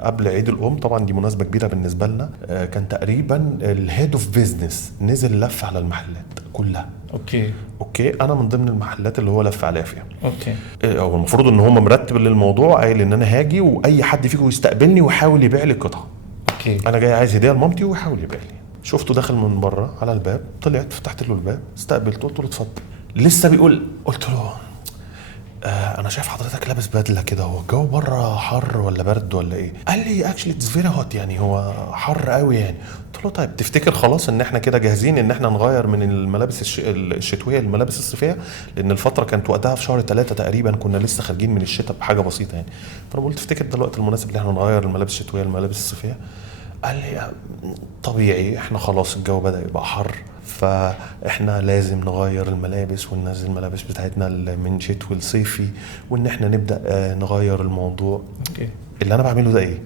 قبل عيد الام طبعا، دي مناسبه كبيره بالنسبه لنا. كان تقريبا الهيد اوف بيزنس نزل لف على المحلات كلها. اوكي انا من ضمن المحلات اللي هو لف عليها فيها. هو المفروض ان هم مرتب للموضوع، قايل ان انا هاجي واي حد فيكم يستقبلني ويحاول يبيع لي قطعه. انا جاي عايز هديه لمامتي ويحاول يبيع لي. شفته داخل من بره على الباب، طلعت فتحت له الباب، استقبلته، قلت له اتفضل. لسه بيقول، قلت له انا شايف حضرتك لابس بدله كده، هو الجو بره حر ولا برد ولا ايه؟ قال لي اكشلي اتس فيري هوت، يعني هو حر قوي يعني. قلت له طيب تفتكر خلاص ان احنا كده جاهزين ان احنا نغير من الملابس الشتويه للملابس الصيفيه؟ لان الفتره كانت وقتها في شهر 3 تقريبا، كنا لسه خارجين من الشتاء بحاجه بسيطه يعني. فانا قلت تفتكر ده الوقت المناسب ان احنا نغير الملابس الشتويه للملابس الصيفيه؟ قال لي طبيعي، احنا خلاص الجو بدأ يبقى حر، فاحنا لازم نغير الملابس وننزل الملابس بتاعتنا من شتوي لصيفي، وان احنا نبدأ نغير الموضوع. اللي انا بعمله ده ايه؟